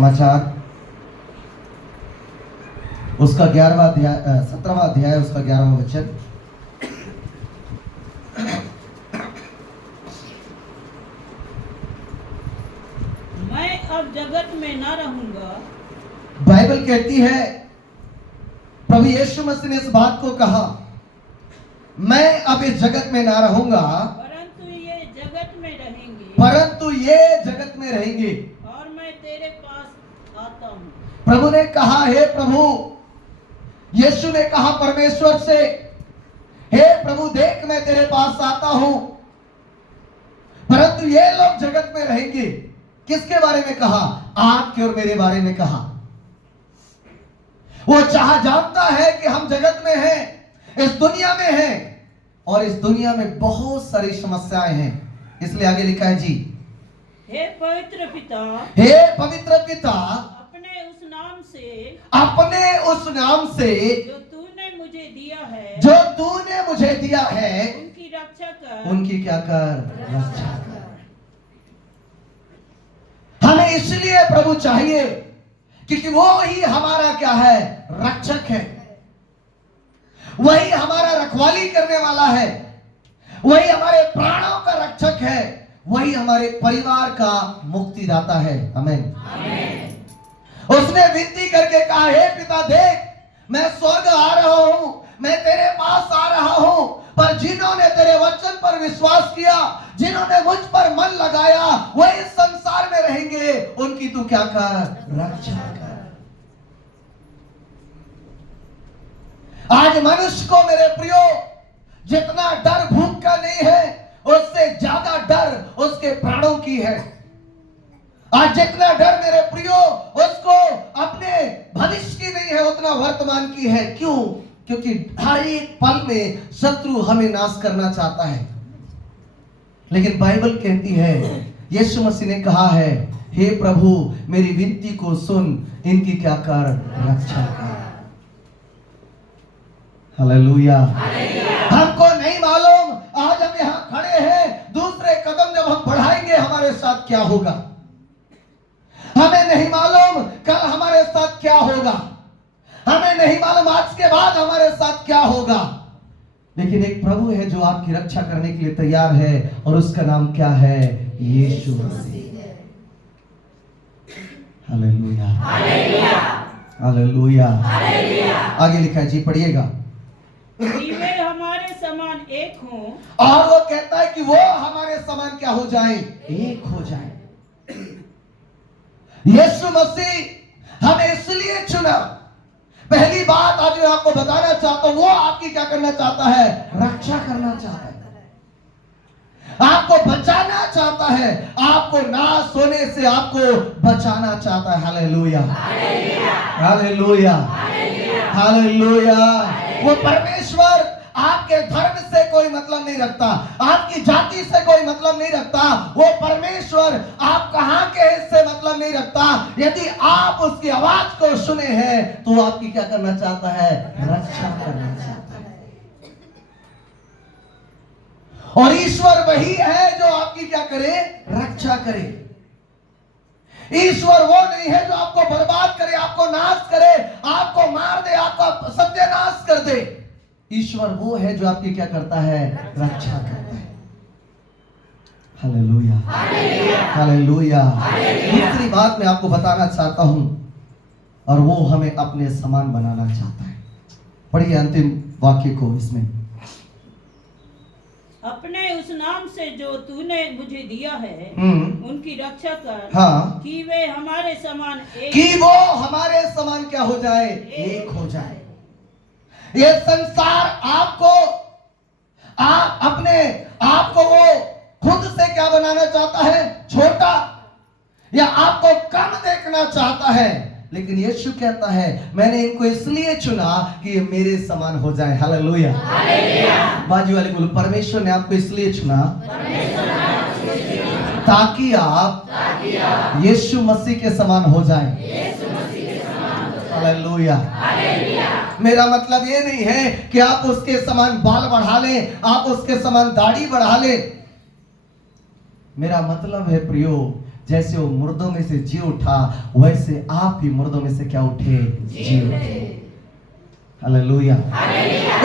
समाचार उसका 11वां अध्याय 17वां अध्याय उसका 11वां वचन। मैं अब जगत में न रहूंगा। बाइबल कहती है, प्रभु यीशु मसीह ने इस बात को कहा, मैं अब इस जगत में ना रहूंगा, परंतु ये जगत में रहेंगे, परंतु ये जगत में रहेंगे और मैं तेरे पास आता हूँ। प्रभु ने कहा, हे प्रभु, यीशु ने कहा परमेश्वर से, हे प्रभु देख मैं तेरे पास आता हूं, परंतु ये लोग जगत में रहेंगे। किसके बारे में कहा? आपके और मेरे बारे में कहा। वो जानता है कि हम जगत में हैं, इस दुनिया में हैं, और इस दुनिया में बहुत सारी समस्याएं हैं। इसलिए आगे लिखा है जी, हे पवित्र पिता, हे पवित्र पिता, अपने उस नाम से, अपने उस नाम से जो तूने मुझे दिया है, जो तूने मुझे दिया है, उनकी रक्षा कर। उनकी क्या कर? रक्षा कर। हमें इसलिए प्रभु चाहिए क्योंकि वो ही हमारा क्या है? रक्षक है। वही हमारा रखवाली करने वाला है, वही हमारे प्राणों का रक्षक है, वही हमारे परिवार का मुक्तिदाता है। आमीन। उसने विनती करके कहा, हे पिता देख मैं स्वर्ग आ रहा हूं, मैं तेरे पास आ रहा हूं, पर जिन्होंने तेरे वचन पर विश्वास किया, जिन्होंने मुझ पर मन लगाया, वो इस संसार में रहेंगे, उनकी तू क्या कर? रक्षा कर। आज मनुष्य को मेरे प्रियो जितना डर भूख का नहीं है, उससे ज्यादा डर उसके प्राणों की है। आज जितना डर मेरे प्रियो उसको अपने भविष्य की नहीं है, उतना वर्तमान की है। क्यों? क्योंकि हर एक पल में शत्रु हमें नाश करना चाहता है। लेकिन बाइबल कहती है, यीशु मसीह ने कहा है, हे प्रभु मेरी विनती को सुन, इनकी क्या कर? रक्षा कर। हालेलुया। हमको नहीं मालूम आज हम यहां खड़े हैं, दूसरे कदम जब हम बढ़ाएंगे हमारे साथ क्या होगा। हमें नहीं मालूम कल हमारे साथ क्या होगा, हमें नहीं मालूम आज के बाद हमारे साथ क्या होगा। लेकिन एक प्रभु है जो आपकी रक्षा करने के लिए तैयार है, और उसका नाम क्या है? यीशु मसीह। Hallelujah, hallelujah. आगे लिखा है जी, पढ़िएगा। कि वे हमारे समान एक हों, और वो कहता है कि वो हमारे समान क्या हो जाए? एक हो जाए। यीशु मसीह हमें इसलिए चुना। पहली बात आज मैं आपको बताना चाहता हूं, वो आपकी क्या करना चाहता है? रक्षा करना चाहता है, आपको बचाना चाहता है, आपको नाश होने से आपको बचाना चाहता है। Hallelujah, hallelujah, hallelujah. वो परमेश्वर आपके धर्म से कोई मतलब नहीं रखता, आपकी जाति से कोई मतलब नहीं रखता। वो परमेश्वर आप कहां के हैं इससे मतलब नहीं रखता। यदि आप उसकी आवाज को सुने हैं तो आपकी क्या करना चाहता है? रक्षा करना चाहता है। और ईश्वर वही है जो आपकी क्या करे? रक्षा करे। ईश्वर वो नहीं है जो आपको बर्बाद करे, आपको नाश करे, आपको मार दे, आपका सत्यानाश कर दे। ईश्वर वो है जो आपकी क्या करता है? रक्षा करता है। Hallelujah, hallelujah. दूसरी बात मैं आपको बताना चाहता हूं, और वो हमें अपने समान बनाना चाहता है। पढ़िए अंतिम वाक्य को इसमें, अपने उस नाम से जो तूने मुझे दिया है, उनकी रक्षा कर। हाँ, कि वे हमारे समान एक, कि वो हमारे समान क्या हो जाए? एक हो जाए। ये संसार आपको अपने आप को वो खुद से क्या बनाना चाहता है? छोटा, या आपको कम देखना चाहता है। लेकिन यीशु कहता है, मैंने इनको इसलिए चुना कि ये मेरे समान हो जाए। हालेलुया, बाजू वाले बोलो, परमेश्वर ने आपको इसलिए चुना ताकि आप यीशु मसीह के समान हो जाए। हालेलुया। मेरा मतलब ये नहीं है कि आप उसके समान बाल बढ़ा लें, आप उसके समान दाढ़ी बढ़ा लें। मेरा मतलब है प्रियो, जैसे वो मुर्दों में से जी उठा, वैसे आप भी मुर्दों में से क्या उठे? जी उठे। हालेलुया।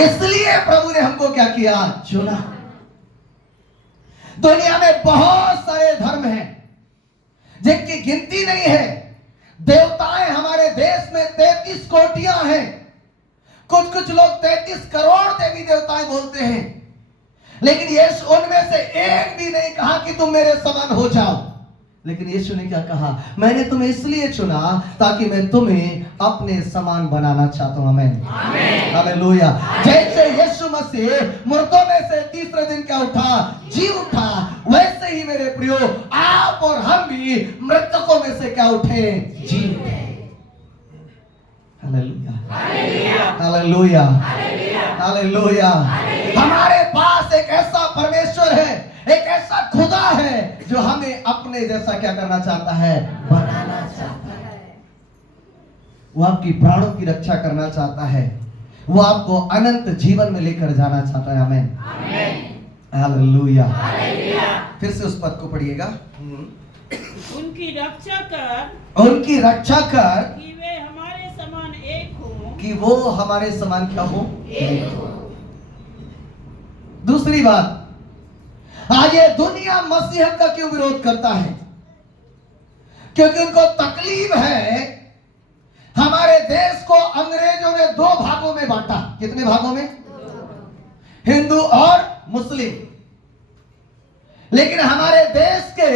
इसलिए प्रभु ने हमको क्या किया? चुना। दुनिया में बहुत सारे धर्म हैं जिनकी गिनती नहीं है। देवताएं हमारे देश में 33 कोटियां हैं। कुछ लोग 33 करोड़ देवी देवताएं बोलते हैं, लेकिन यीशु उनमें से एक भी नहीं कहा कि तुम मेरे समान हो जाओ। लेकिन यीशु ने क्या कहा? मैंने तुम्हें इसलिए चुना ताकि मैं तुम्हें अपने समान बनाना चाहता हूं। आमीन। हालेलुया। जैसे यीशु मसीह मुर्दों में से तीसरे दिन क्या उठा? जी उठा, वैसे ही मेरे प्रियो आप और हम भी मृतकों में से क्या उठे? जी उठे। Hallelujah, hallelujah, hallelujah. हमारे पास एक ऐसा परमेश्वर है, एक ऐसा खुदा है जो हमें अपने जैसा क्या करना चाहता है? बनाना चाहता है। वो आपकी प्राणों की रक्षा करना चाहता है। वो आपको अनंत जीवन में लेकर जाना चाहता है। आमीन, हालेलुया। फिर से उस पद को पढ़िएगा। उनकी रक्षा कर, उनकी रक्षा कर कि वे हमारे समान एक हो, कि वो हमारे समान क्या हो? एक हो। दूसरी बात, आज ये दुनिया मसीह का क्यों विरोध करता है? क्योंकि उनको तकलीफ है। हमारे देश को अंग्रेजों ने 2 भागों में बांटा। कितने भागों में? हिंदू और मुस्लिम। लेकिन हमारे देश के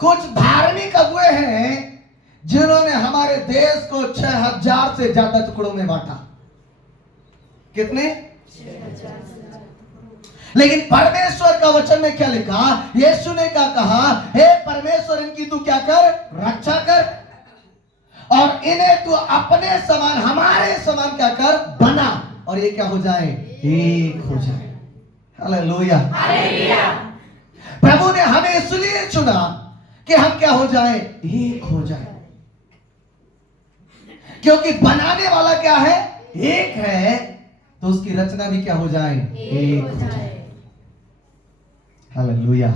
कुछ धार्मिक अगुए हैं जिन्होंने हमारे देश को 6000 से ज्यादा टुकड़ों में बांटा। कितने? 6000। लेकिन परमेश्वर का वचन में क्या लिखा? यीशु ने क्या कहा? हे परमेश्वर, इनकी तू क्या कर? रक्षा कर, और इन्हें तू अपने समान, हमारे समान क्या कर? बना, और ये क्या हो जाए? एक हो जाए। हालेलुया। प्रभु ने हमें इसलिए चुना कि हम क्या हो जाए? एक हो जाए। क्योंकि बनाने वाला क्या है? एक है, तो उसकी रचना भी क्या हो जाए? एक हो जाए। हालेलुया।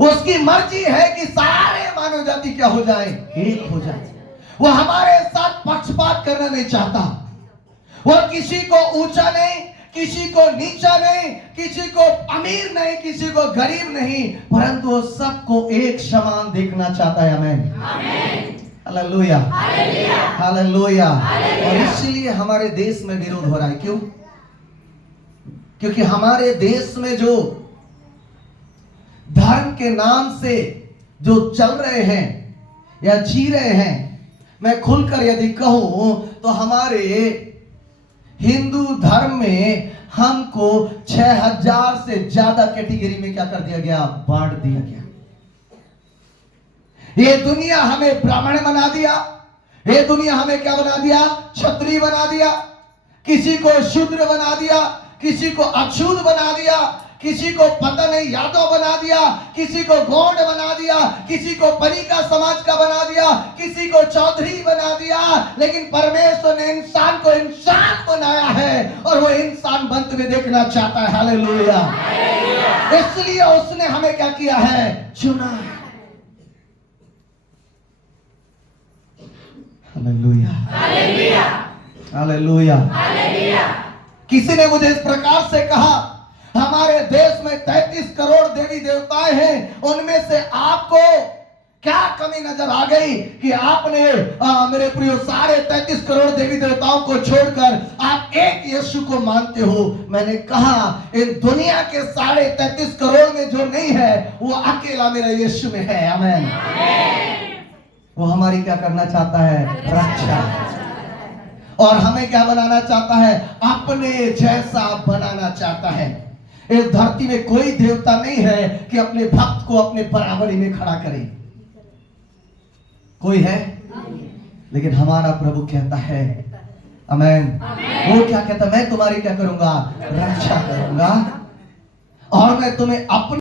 उसकी मर्जी है कि सारे मानव जाति क्या हो जाए? एक हो जाए। वो हमारे साथ पक्षपात करना नहीं चाहता। वो किसी को ऊंचा नहीं, किसी को नीचा नहीं, किसी को अमीर नहीं, किसी को गरीब नहीं, परंतु वो सबको एक समान देखना चाहता है। आमीन, हालेलुया, हालेलुया। और इसलिए हमारे देश में विरोध हो रहा है। क्यों? क्योंकि हमारे देश में जो धर्म के नाम से जो चल रहे हैं या जी रहे हैं, मैं खुलकर यदि कहूं तो हमारे हिंदू धर्म में हमको 6000 से ज्यादा कैटेगरी में क्या कर दिया गया? बांट दिया गया। ये दुनिया हमें ब्राह्मण बना दिया, ये दुनिया हमें क्या बना दिया? क्षत्रिय बना दिया, किसी को शूद्र बना दिया, किसी को अछूत बना दिया, किसी को पता नहीं यादव बना दिया, किसी को गौड़ बना दिया, किसी को परिका समाज का बना दिया, किसी को चौधरी बना दिया। लेकिन परमेश्वर ने इंसान को इंसान बनाया है और वो इंसान बनते हुए देखना चाहता है। हालेलुया। इसलिए उसने हमें क्या किया है? चुना। Hallelujah, hallelujah, hallelujah. किसी ने मुझे इस प्रकार से कहा, हमारे देश में 33 करोड़ देवी देवताएं हैं, उनमें से आपको क्या कमी नजर आ गई कि आपने मेरे प्रियो सारे 33 करोड़ देवी देवताओं को छोड़कर आप एक यीशु को मानते हो? मैंने कहा, इन दुनिया के 33.5 करोड़ में जो नहीं है वो अकेला मेरा यीशु में है। आमीन। वो हमारी क्या करना चाहता है? रक्षा। और हमें क्या बनाना चाहता है? अपने जैसा बनाना चाहता है। इस धरती में कोई देवता नहीं है कि अपने भक्त को अपने बराबरी में खड़ा करे। कोई है? लेकिन हमारा प्रभु कहता है, आमीन, वो क्या कहता है? मैं तुम्हारी क्या करूंगा? रक्षा करूंगा, और मैं तुम्हें अपने